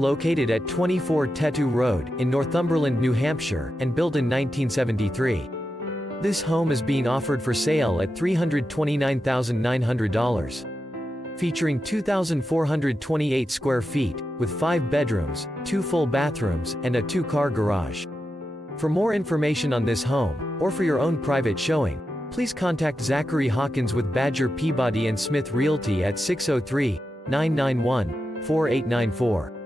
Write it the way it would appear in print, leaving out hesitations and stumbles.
Located at 24 Tetu Road, in Northumberland, New Hampshire, and built in 1973. This home is being offered for sale at $329,900. Featuring 2,428 square feet, with 5 bedrooms, 2 full bathrooms, and a 2-car garage. For more information on this home, or for your own private showing, please contact Zachary Hawkins with Badger Peabody and Smith Realty at 603-991-4894.